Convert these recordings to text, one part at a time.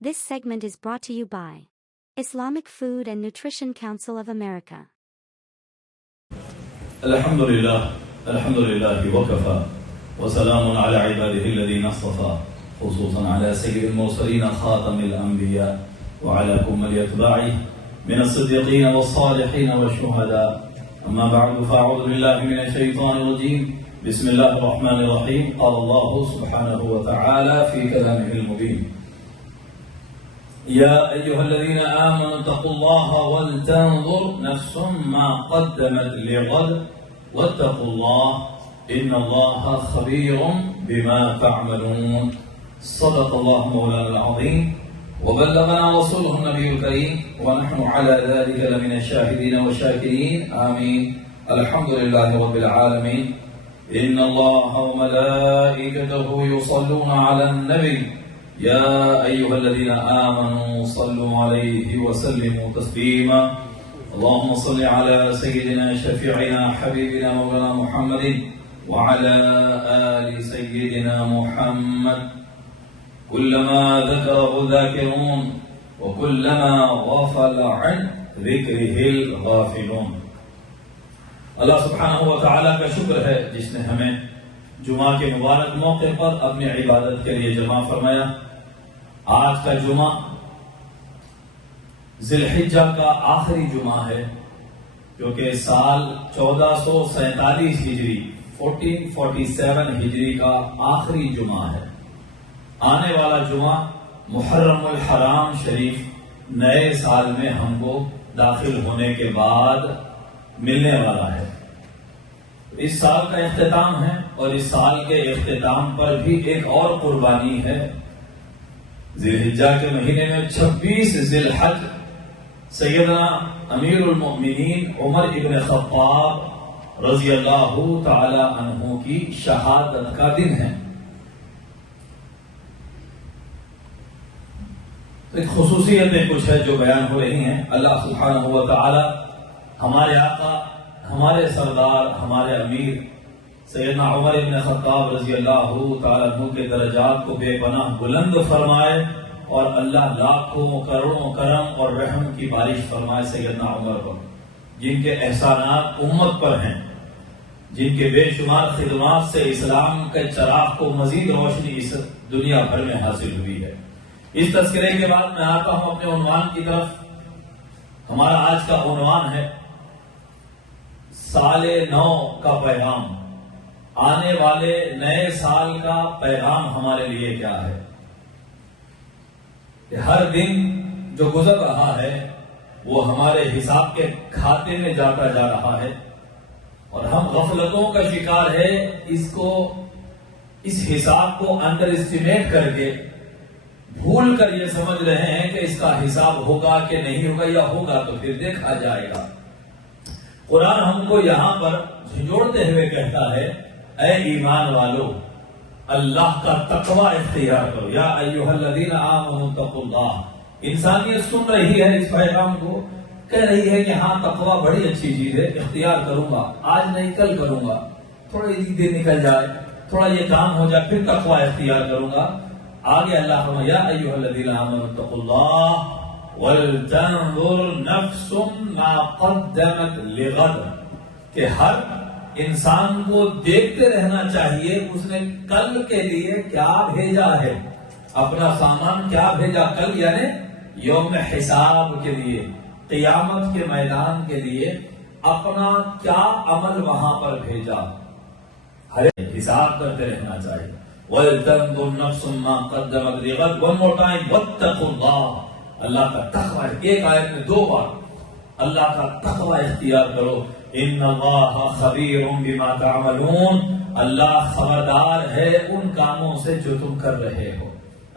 This segment is brought to you by Islamic Food and Nutrition Council of America. Alhamdulillah wa kafa wa salamun ala ibadihi alladhina istafa khususan ala sayyidil mursalin khatamil anbiya wa ala kulli atba'ihi min as-siddiqin was-salihin wash-shuhada amma ba'du fa'udhu billahi minash shaitanir rajim bismillahir rahmanir rahim qala Allah subhanahu wa ta'ala fi kalamihil mubin يا أيها الذين آمنوا اتقوا الله ولتنظر نفس ما قدمت لغد واتقوا الله إن الله خبير بما تعملون صدق الله مولانا العظيم وبلغنا رسوله النبي الكريم ونحن على ذلك لمن الشاهدين والشاكرين آمين الحمد لله رب العالمين إن الله وملائكته يصلون على النبي يا أيها الذين آمنوا صلوا عليه وسلموا تسليما اللهم صل على سيدنا شفيعنا حبيبنا مولانا محمد وعلى آل سيدنا محمد كلما ذكره الذاكرون وكلما غفل عن ذكره الغافلون اللہ سبحانہ و تعالیٰ کا شکر ہے جس نے ہمیں جمعہ کے مبارک موقع پر اپنی عبادت کے لیے جمع فرمایا. آج کا جمعہ ذی الحجہ کا آخری جمعہ ہے جو کہ سال 1447 ہجری 1447 ہجری کا آخری جمعہ ہے. آنے والا جمعہ محرم الحرام شریف نئے سال میں ہم کو داخل ہونے کے بعد ملنے والا ہے. اس سال کا اختتام ہے اور اس سال کے اختتام پر بھی ایک اور قربانی ہے. ذی الحجہ کے مہینے میں 26 ذی الحج سیدنا امیر المؤمنین عمر ابن خطاب رضی اللہ تعالی عنہ کی شہادت کا دن ہے. ایک خصوصیتیں کچھ ہے جو بیان ہو رہی ہیں. اللہ سبحانہ و تعالی ہمارے آقا ہمارے سردار ہمارے امیر سیدنا عمر ابن خطاب رضی اللہ تعالیٰ عنہ کے درجات کو بے پناہ بلند فرمائے اور اللہ لاکھوں کروڑوں کرم اور رحم کی بارش فرمائے سیدنا عمر پر جن کے احسانات امت پر ہیں, جن کے بے شمار خدمات سے اسلام کے چراغ کو مزید روشنی اس دنیا بھر میں حاصل ہوئی ہے. اس تذکرے کے بعد میں آتا ہوں اپنے عنوان کی طرف. ہمارا آج کا عنوان ہے سال نو کا پیغام. آنے والے نئے سال کا پیغام ہمارے لیے کیا ہے؟ کہ ہر دن جو گزر رہا ہے وہ ہمارے حساب کے کھاتے میں جاتا جا رہا ہے اور ہم غفلتوں کا شکار ہے. اس حساب کو انڈر اسٹیمیٹ کر کے بھول کر یہ سمجھ رہے ہیں کہ اس کا حساب ہوگا کہ نہیں ہوگا, یا ہوگا تو پھر دیکھا جائے گا. قرآن ہم کو یہاں پر جھنجھوڑتے ہوئے کہتا ہے اے ایمان والو اللہ کا تقوی اختیار کرو. یا ایھا الذین آمنوا اتقوا اللہ. انسانیت سن رہی ہے اس پیغام کو, کہہ رہی ہے کہ ہاں تقوی بڑی اچھی چیز ہے, اختیار کروں گا, آج نہیں کل کروں گا, تھوڑا دن نکل جائے, تھوڑا یہ کام ہو جائے, پھر تقوی اختیار کروں گا. آگے اللہ فرمایا یا ایھا الذین آمنوا اتقوا اللہ ولتنظر نفس ما قدمت لغد. کہ ہر انسان کو دیکھتے رہنا چاہیے اس نے کل کے لیے کیا بھیجا ہے, اپنا سامان کیا بھیجا کل, یعنی یوم حساب کے لیے, قیامت کے میدان کے لیے اپنا کیا عمل وہاں پر بھیجا. ہر حساب کرتے رہنا چاہیے. وَلْتَنْظُرْ نَفْسٌ مَا قَدَّمَتْ لِغَدٍ. One more time, وَاتَّقُوا اللَّهَ. اللہ کا تقوی, ایک آیت میں 2 بار اللہ کا تقوی اختیار کرو. ان اللہ خبیر بما تعملون. اللہ خبردار ہے ان کاموں سے جو تم کر رہے ہو.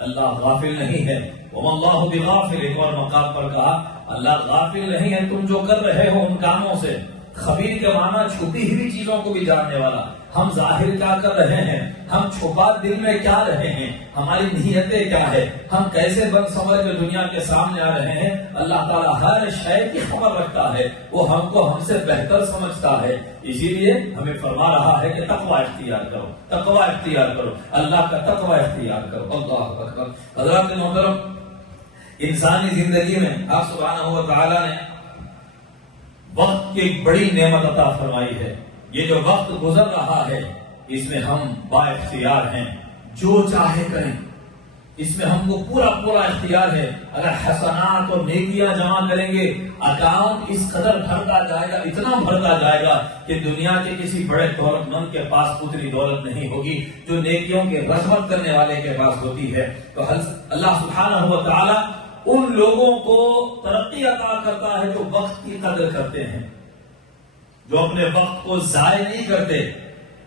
اللہ غافل نہیں ہے. وما اللہ بغافل. ایک اور مقام پر کہا اللہ غافل نہیں ہے تم جو کر رہے ہو ان کاموں سے. خبیر کے معنی چھپی ہوئی چیزوں کو بھی جاننے والا. ہم ظاہر کیا کر رہے ہیں, ہم چھپا دل میں کیا رہے ہیں, ہماری نیتیں کیا ہے, ہم کیسے بن سمجھ کے دنیا کے سامنے آ رہے ہیں. اللہ تعالیٰ ہر شے کی خبر رکھتا ہے, وہ ہم کو ہم سے بہتر سمجھتا ہے. اسی لیے ہمیں فرما رہا ہے کہ تقوی اختیار کرو, تقوی اختیار کرو, اللہ کا تقوی اختیار کرو. اللہ اکبر. حضرات محترم, انسانی زندگی میں آپ سبحانہ و تعالی نے وقت کی ایک بڑی نعمت عطا فرمائی ہے. یہ جو وقت گزر رہا ہے اس میں ہم با اختیار ہیں، جو چاہے کریں. اس میں ہم کو پورا اختیار ہے. اگر حسنات اور نیکیاں جمع کریں گے اکاؤنٹ اس قدر بھرتا جائے گا، اتنا بھرتا جائے گا کہ دنیا کے کسی بڑے دولت مند کے پاس اتنی دولت نہیں ہوگی جو نیکیوں کے رغبت کرنے والے کے پاس ہوتی ہے. تو اللہ سبحانہ و تعالی ان لوگوں کو ترقی عطا کرتا ہے جو وقت کی قدر کرتے ہیں، جو اپنے وقت کو ضائع نہیں کرتے،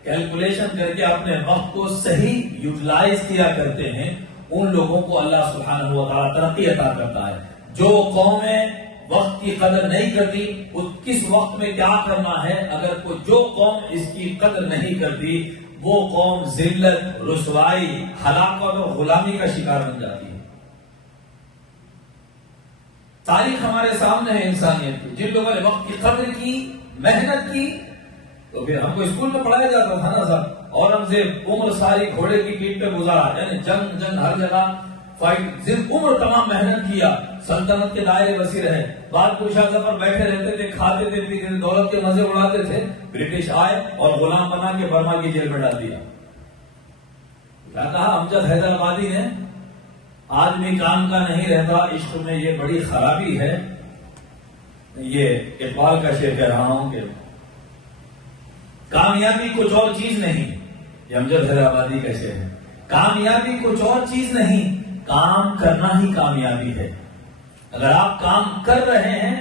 کیلکولیشن کر کے اپنے وقت کو صحیح یوٹیلائز کیا کرتے ہیں. ان لوگوں کو اللہ سبحانہ و تعالیٰ ترقی عطا کرتا ہے. جو قومیں وقت کی قدر نہیں کرتی کس وقت میں کیا کرنا ہے، اگر کوئی جو قوم اس کی قدر نہیں کرتی وہ قوم ذلت، رسوائی، ہلاکت اور غلامی کا شکار بن جاتی ہے. تاریخ ہمارے سامنے ہے انسانیت کی. جن لوگوں نے وقت کی قدر کی، محنت کی، تو پھر ہم کو اسکول میں پڑھایا جاتا تھا نا صاحب، اورنگزیب عمر ساری گھوڑے کی پیٹھ پہ گزارا، یعنی جنگ ہر جگہ فائٹ، عمر تمام محنت کیا، سلطنت کے دائرے وسیع رہے، بعد کشادہ پر بیٹھے رہتے تھے، کھاتے تھے، پیتے تھے، دولت کے مزے اڑاتے تھے. برٹش آئے اور غلام بنا کے برما کی جیل میں ڈال دیا. کیا کہا امجد حیدرآبادی نے، آدمی کام کا نہیں رہتا، عشق میں یہ بڑی خرابی ہے. یہ اقبال کا شعر کہہ رہا ہوں کہ کامیابی کچھ اور چیز نہیں، یہ امجد حیدرآبادی کا شعر ہے. کامیابی کچھ اور چیز نہیں، کام کرنا ہی کامیابی ہے. اگر آپ کام کر رہے ہیں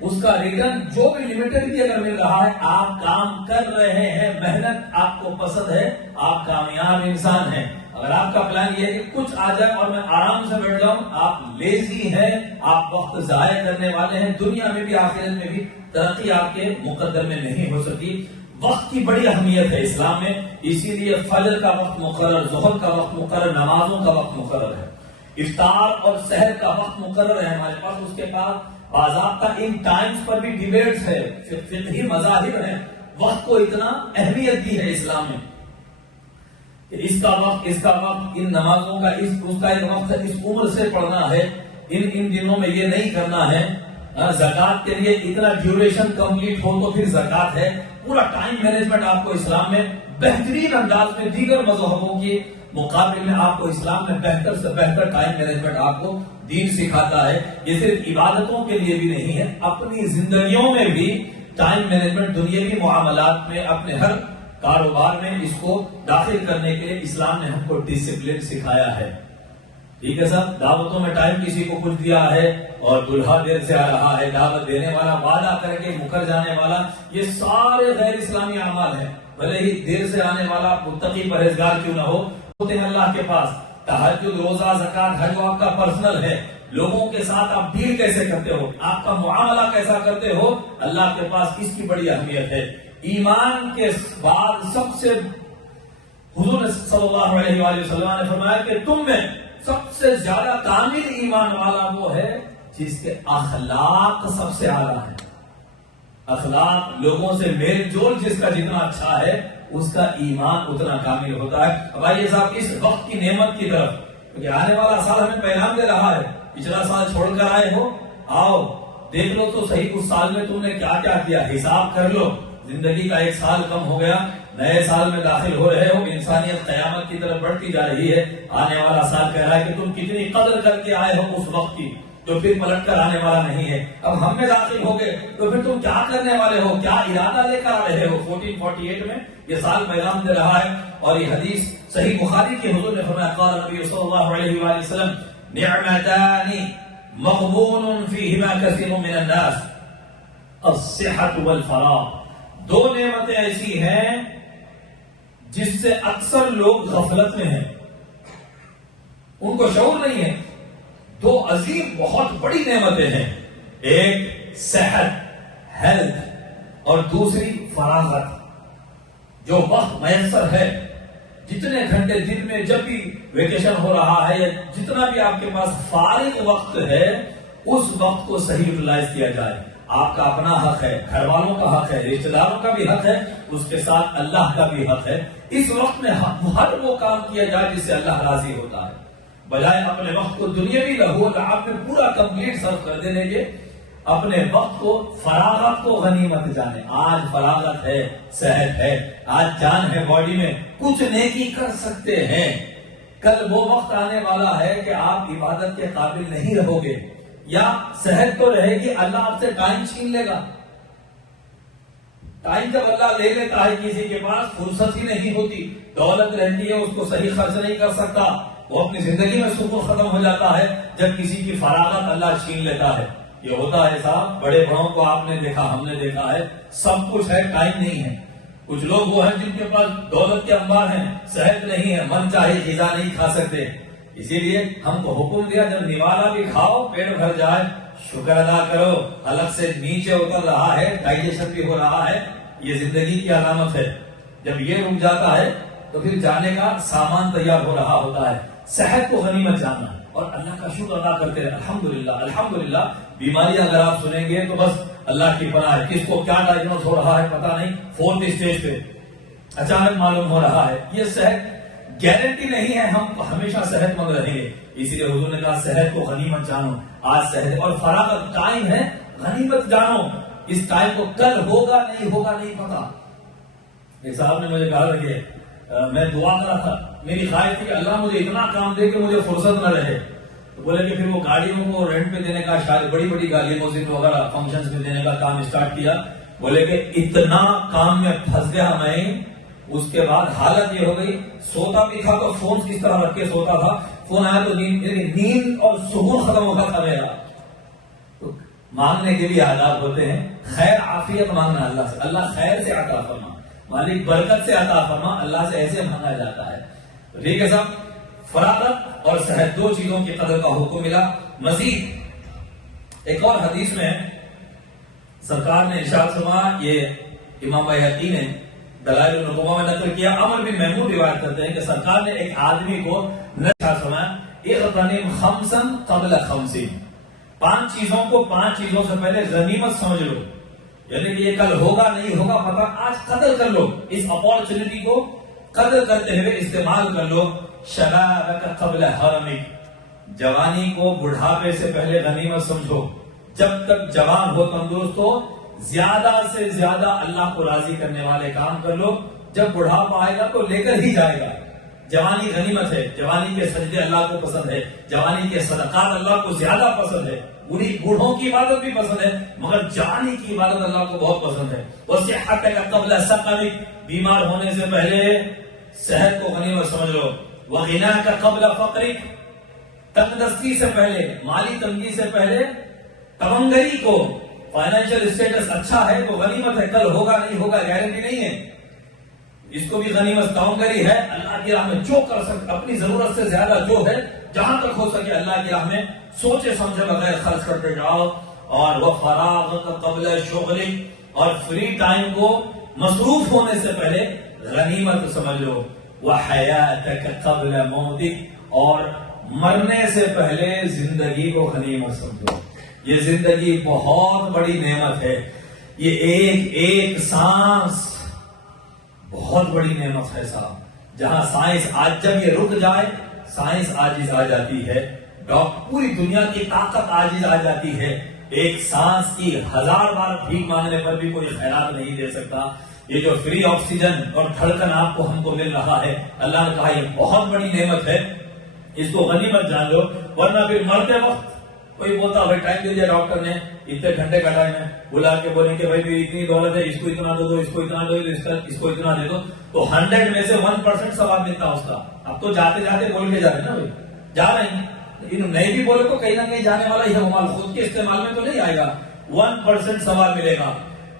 اس کا ریٹرن جو بھی لمیٹڈ بھی اگر مل رہا ہے، آپ کام کر رہے ہیں، محنت آپ کو پسند ہے، آپ کامیاب انسان ہیں. اگر آپ کا پلان یہ ہے کہ کچھ آ جائے اور میں آرام سے بیٹھ جاؤں، آپ لیزی ہیں، آپ وقت ضائع کرنے والے ہیں. دنیا میں بھی آخرت میں بھی ترقی آپ کے مقدر میں نہیں ہو سکی. وقت کی بڑی اہمیت ہے اسلام میں، اسی لیے فجر کا وقت مقرر، ظہر کا وقت مقرر، نمازوں کا وقت مقرر ہے، افطار اور سحر کا وقت مقرر ہے ہمارے پاس. اس کے بعد باضابطہ ان ٹائمز پر بھی ڈیبیٹس ہے، فقہی مذاہب ہیں. وقت کو اتنا اہمیت دی ہے اسلام میں کہ اس کا وقت ان نمازوں کا اس کا ایک وقت ہے، اس عمر سے پڑھنا ہے، ان دنوں میں یہ نہیں کرنا ہے. زکات کے لیے اتنا ڈیوریشن کمپلیٹ ہو تو پھر زکات ہے. پورا ٹائم مینجمنٹ آپ کو اسلام میں بہترین انداز میں دیگر مذہبوں کے مقابلے میں آپ کو اسلام میں بہتر سے بہتر ٹائم مینجمنٹ آپ کو دین سکھاتا ہے. یہ صرف عبادتوں کے لیے بھی نہیں ہے، اپنی زندگیوں میں بھی ٹائم مینجمنٹ، دنیاوی معاملات میں، اپنے ہر کاروبار میں اس کو داخل کرنے کے لیے اسلام نے ہم کو ڈسپلن سکھایا ہے. ٹھیک ہے صاحب، دعوتوں میں ٹائم کسی کو کچھ دیا ہے اور دلہا دیر سے آ رہا ہے، دعوت دینے والا وعدہ کر کے مکر جانے والا، یہ سارے غیر اسلامی اعمال ہیں. بھلے ہی دیر سے آنے والا متقی پرہیزگار کیوں نہ ہو، ہوتے ہیں اللہ کے پاس. تہجد، روزہ، زکات، حج آپ کا پرسنل ہے. لوگوں کے ساتھ آپ ڈیل کیسے کرتے ہو، آپ کا معاملہ کیسا کرتے ہو، اللہ کے پاس اس کی بڑی اہمیت ہے. ایمان کے بعد سب سے حضور صلی اللہ علیہ وآلہ وسلم نے فرمایا کہ تم میں سب سے زیادہ کامل ایمان والا وہ ہے جس کے اخلاق سب سے اعلیٰ ہے. اخلاق، لوگوں سے میل جول جس کا جتنا اچھا ہے اس کا ایمان اتنا کامل ہوتا ہے. اب آئیے صاحب اس وقت کی نعمت کی طرف، کیونکہ آنے والا سال ہمیں پیغام دے رہا ہے. پچھلا سال چھوڑ کر آئے ہو، آؤ دیکھ لو تو صحیح اس سال میں تم نے کیا کیا کیا، حساب کر لو. زندگی کا ایک سال کم ہو گیا، نئے سال میں داخل ہو رہے ہو، انسانیت قیامت کی طرف بڑھتی جا رہی ہے. آنے والا سال کہہ رہا ہے کہ تم کتنی قدر کر کے آئے ہو اس وقت کی جو پھر پلٹ کر آنے والا نہیں ہے. اب ہم میں داخل ہو گئے تو پھر تم کیا کرنے والے ہو، کیا ارادہ لے کر آ رہے ہو. 1448 میں یہ سال پیغام دے رہا ہے. اور یہ حدیث صحیح بخاری کے حضور نے فرمایا، قال نبی صلی اللہ علیہ وآلہ وسلم نعمتان مغبون فیہما کثیر من الناس الصحۃ والفراغ. دو نعمتیں ایسی ہیں جس سے اکثر لوگ غفلت میں ہیں، ان کو شعور نہیں ہے. دو عظیم بہت بڑی نعمتیں ہیں، ایک صحت، ہیلتھ، اور دوسری فراغت. جو وقت میسر ہے، جتنے گھنٹے دن میں جب بھی ویکیشن ہو رہا ہے یا جتنا بھی آپ کے پاس فارغ وقت ہے، اس وقت کو صحیح یوٹیلائز کیا جائے. آپ کا اپنا حق ہے، گھر والوں کا حق ہے، رشتہ داروں کا بھی حق ہے، اس کے ساتھ اللہ کا بھی حق ہے. اس وقت میں ہر وہ کام کیا جائے جس سے اللہ راضی ہوتا ہے. بجائے اپنے وقت کو دنیاوی لہو و لعب میں پورا کمپلیٹ صرف کر دینے کے اپنے وقت کو، فراغت کو غنیمت جانے. آج فراغت ہے، صحت ہے، آج جان ہے باڈی میں، کچھ نیکی کر سکتے ہیں. کل وہ وقت آنے والا ہے کہ آپ عبادت کے قابل نہیں رہو گے، یا صحت تو رہے گی، اللہ آپ سے ٹائم چھین لے گا. ٹائم جب اللہ لے لیتا ہے کسی کے پاس فرصت ہی نہیں ہوتی، دولت رہتی ہے اس کو صحیح خرچ نہیں کر سکتا، وہ اپنی زندگی میں سکون ختم ہو جاتا ہے جب کسی کی فراغت اللہ چھین لیتا ہے. یہ ہوتا ہے صاحب، بڑے بڑوں کو آپ نے دیکھا، ہم نے دیکھا ہے، سب کچھ ہے، ٹائم نہیں ہے. کچھ لوگ وہ ہیں جن کے پاس دولت کے انبار ہیں، صحت نہیں ہے، من چاہے غذا نہیں کھا سکتے. اسی لیے ہم کو حکم دیا جب نوالا بھی کھاؤ پیٹ بھر جائے شکر ادا کرو. حلق سے نیچے اتر رہا ہے، ڈائجیشن بھی ہو رہا ہے، یہ زندگی کی علامت ہے. جب یہ رک جاتا ہے تو پھر جانے کا سامان تیار ہو رہا ہوتا ہے. صحت کو غنیمت جاننا اور اللہ کا شکر ادا کرتے رہے. الحمدللہ الحمدللہ. بیماری اگر آپ سنیں گے تو بس اللہ کی پناہ ہے. کس کو کیا ڈائگنوز ہو رہا ہے پتا نہیں، 4th اسٹیج پہ اچانک معلوم ہو رہا ہے. یہ صحت گارنٹی نہیں ہے ہم ہمیشہ صحت مند رہیں گے. اسی لیے حضور نے کہا صحت کو غنیمت جانو. آج صحت اور فراغت ٹائم ہے، غنیمت جانو. اس ٹائم کو کل ہوگا نہیں پتا. ایک صاحب نے مجھے کہا کہ میں دعا کرا تھا، میری خواہش تھی کہ اللہ مجھے اتنا کام دے کہ مجھے فرصت نہ رہے. تو بولے کہ پھر وہ گاڑیوں کو رینٹ پہ دینے کا، شاید بڑی بڑی گاڑیوں مسجد وغیرہ فنکشنز میں دینے کا کام اسٹارٹ کیا. بولے کہ اتنا کام میں پھنس گیا میں، اس کے بعد حالت یہ ہو گئی، سوتا بھی تھا تو فون کس طرح رکھ کے سوتا تھا، فون آیا تو نیند اور سکون ختم ہوتا تھا میرا. تو مانگنے کے بھی آداب ہوتے ہیں. خیر عافیت مانگنا اللہ سے، اللہ خیر سے عطا فرما، مالک برکت سے عطا فرما، اللہ سے ایسے مانگا جاتا ہے. ٹھیک ہے صاحب، فراغت اور صحت دو چیزوں کی قدر کا حکم ملا. مزید ایک اور حدیث میں سرکار نے ارشاد فرمایا، یہ امام بیہقی نے دلائل النبوہ میں نقل کیا، عمر بن محمود روایت کرتے ہیں کہ سرکار نے ایک آدمی کو ارشاد فرمایا، اغتنم خمسا قبل خمسین، 5 چیزوں کو 5 چیزوں سے پہلے غنیمت سمجھ لو. یعنی کہ یہ کل ہوگا نہیں ہوگا پتا، آج قدر کر لو، اس اپورچونٹی کو قدر کرتے ہوئے استعمال کر لو. شبابک قبل حرمک، جوانی کو بڑھاپے سے پہلے غنیمت سمجھو. جب تک جوان ہو، تندرست ہو، زیادہ سے زیادہ اللہ کو راضی کرنے والے کام کر لو. جب بڑھاپا آئے گا تو لے کر ہی جائے گا. جوانی غنیمت ہے، جوانی کے سجدے اللہ کو پسند ہے، جوانی کے صدقات اللہ کو زیادہ پسند ہے. بوڑھوں کی عبادت بھی پسند ہے، مگر جوانی کی عبادت اللہ کو بہت پسند ہے. وصحتک قبل سقمک، بیمار ہونے سے پہلے صحت کو غنیمت سمجھ لو. وغناک قبل فقرک، تنگ دستی سے پہلے، مالی تنگی سے پہلے تمنگری کو. فائنینشیل اسٹیٹس اچھا ہے تو غنیمت ہے، کل ہوگا نہیں ہوگا گارنٹی نہیں ہے، اس کو بھی غنیمت. تمنگری ہے، اللہ کی راہ میں جو کر سکتے، اپنی ضرورت سے زیادہ جو ہے جہاں تک ہو سکے اللہ کی راہ میں سوچے سمجھے بغیر خرچ کرتے جاؤ. اور وہ فراغت قبل شغلک، اور فری ٹائم کو مصروف ہونے سے پہلے غنیمت سمجھ لو. وحیاتک قبل موتک، اور مرنے سے پہلے زندگی کو غنیمت سمجھو. یہ زندگی بہت بڑی نعمت ہے. یہ ایک سانس بہت بڑی نعمت ہے صاحب. جہاں سائنس آج جب یہ رک جائے، سائنس عاجز آ جاتی ہے، پوری دنیا کی طاقت عاجز آ جاتی ہے. ایک سانس کی 1000 بار بھیک مانگنے پر بھی کوئی خیرات نہیں دے سکتا. یہ جو فری آکسیجن اور دھڑکن آپ کو ہم کو مل رہا ہے، اللہ نے کہا یہ بہت بڑی نعمت ہے، اس کو غنیمت جان لو. ورنہ پھر مرتے وقت کوئی بولتا بھائی ٹائم دے دیا ڈاکٹر نے، اتنے گھنٹے کا ٹائم ہے، بلا کے بولیں کہ بھائی اتنی دولت ہے، اس کو اتنا دے دو، اس کو اتنا دے دو، اس کو اتنا دے دو، تو 100 میں سے 1% ثواب ملتا اس کا. اب تو جاتے جاتے بول کے جا رہے نا، بھائی جا رہے ہیں، لیکن نہیں بھی بولے تو کہیں نہ کہیں جانے والا یہ مال خود کے استعمال میں تو نہیں آئے گا، 1% ثواب ملے گا.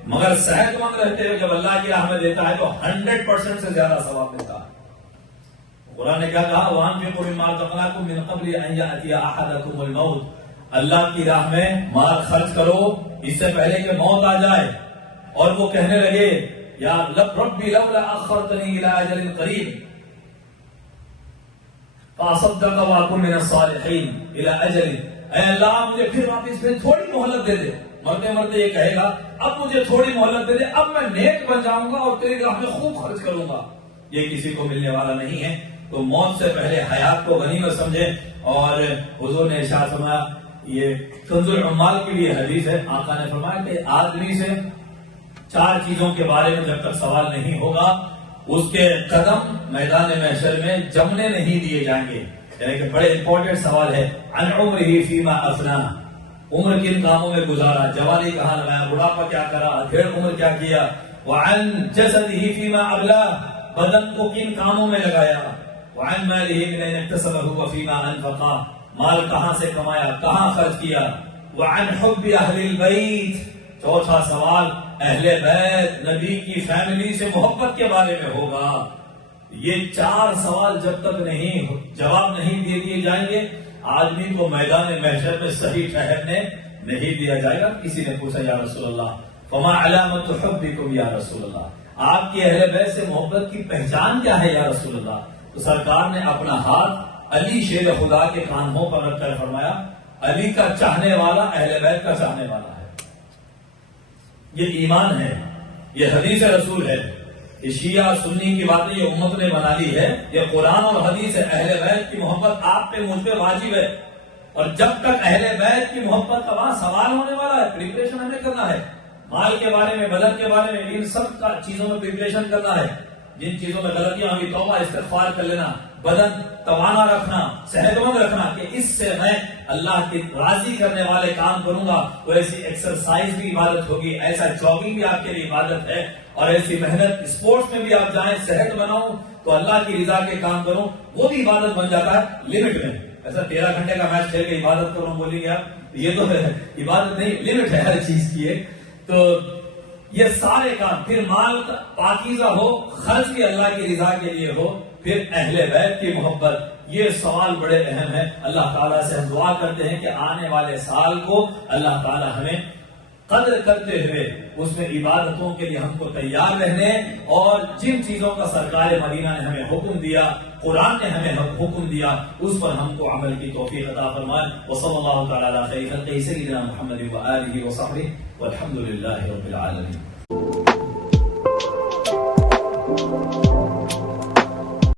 مگر صحت مند رہتے ہوئے جب اللہ کی راہ میں دیتا ہے تو 100% سے زیادہ ثواب ملتا ہے. قرآن نے کیا کہا، وَأَنفِقُوا مِمَّا رَزَقْنَاكُم مِّن قَبْلِ أَن يَأْتِيَ أَحَدَكُمُ الْمَوْتُ، اللہ کی راہ میں مال خرچ کرو اس سے پہلے کہ موت آ جائے اور وہ کہنے لگے یا ربی لولا اخرتنی الى اجل قریب فاصدق واکن من الصالحین الى اجل، اے اللہ مجھے پھر واپس میں تھوڑی مہلت دے دے. مرتے مرتے یہ کہے گا اب مجھے تھوڑی مہلت دے دے، اب میں نیک بن جاؤں گا اور تیری راہ میں خوب خرچ کروں گا. یہ کسی کو ملنے والا نہیں ہے. تو موت سے پہلے حیات کو غنیمت سمجھیں. اور حضور نے ارشاد فرمایا، یہ کنز العمال کے لیے حدیث ہے، آقا نے فرمایا کہ آدمی سے 4 چیزوں کے بارے میں جب تک سوال نہیں ہوگا اس کے قدم میدان محشر میں جمنے نہیں دیے جائیں گے. یعنی کہ بڑے امپورٹنٹ سوال ہے. عن عمرہ فیما افنا، عمر کن کاموں میں گزارا، جوانی کہاں لگایا، بڑھاپا کیا کرا، ادھیڑ عمر کیا کیا. وعن جسدہ فیما ابلا، بدن کو کن کاموں میں لگایا. وعن مالہ من این اکتسبہ وفیما انفقا، مال کہاں سے کمایا، کہاں خرچ کیا. وعن حب اہل البیت، چوتھا سوال اہل بیت نبی کی فیملی سے محبت کے بارے میں ہوگا. یہ 4 سوال جب تک نہیں جواب نہیں دے دیے جائیں گے آدمی کو میدان محشر میں صحیح ٹھہرنے نہیں دیا جائے گا. کسی نے پوچھا یا رسول اللہ فما علامت حبکم یا رسول اللہ، آپ کی اہل بیت سے محبت کی پہچان کیا ہے یا رسول اللہ؟ تو سرکار نے اپنا ہاتھ علی شیر خدا کے کانوں پر رکھ کر فرمایا، علی کا چاہنے والا اہل بیت کا چاہنے والا ہے. یہ ایمان ہے، یہ حدیث رسول ہے. یہ شیعہ سنی کی باتیں یہ امت نے بنا لی ہے. یہ قرآن اور حدیث ہے. اہل بیت کی محبت آپ پہ مجھ پہ واجب ہے. اور جب تک اہل بیت کی محبت کا وہاں سوال ہونے والا ہے، پریپریشن ہمیں کرنا ہے. مال کے بارے میں، بدن کے بارے میں، ان سب کا چیزوں میں پریپریشن کرنا ہے. جن چیزوں میں غلطیاں ہوئی توبہ استغفار کر لینا، بدن توانا رکھنا، صحت مند رکھنا کہ اس سے میں اللہ کی راضی کرنے والے کام کروں گا. تو ایسی ایکسرسائز بھی عبادت ہوگی، ایسا جاگنگ بھی آپ کے لیے عبادت ہے، اور ایسی محنت اسپورٹس میں بھی آپ جائیں، صحت بناؤں تو اللہ کی رضا کے کام کروں، وہ بھی عبادت بن جاتا ہے لمٹ میں. ایسا 13 گھنٹے کا میچ کھیل کے عبادت کروں بولیں گے آپ، یہ تو ہے عبادت نہیں، لمٹ ہے ہر چیز کی ہے. تو یہ سارے کام، پھر مال پاکیزہ ہو، خرچ بھی اللہ کی رضا کے لیے ہو، پھر اہل بیت کی محبت. یہ سوال بڑے اہم ہیں. اللہ تعالیٰ سے ہم دعا کرتے ہیں کہ آنے والے سال کو اللہ تعالیٰ ہمیں قدر کرتے ہوئے اس میں عبادتوں کے لیے ہم کو تیار رہنے، اور جن چیزوں کا سرکار مدینہ نے ہمیں حکم دیا، قرآن نے ہمیں حکم دیا، اس پر ہم کو عمل کی توفیق عطا فرمائے. وصلی اللہ تعالی علی خیر خلقہ سیدنا محمد وآلہ وصحبہ والحمد للہ رب العالمین.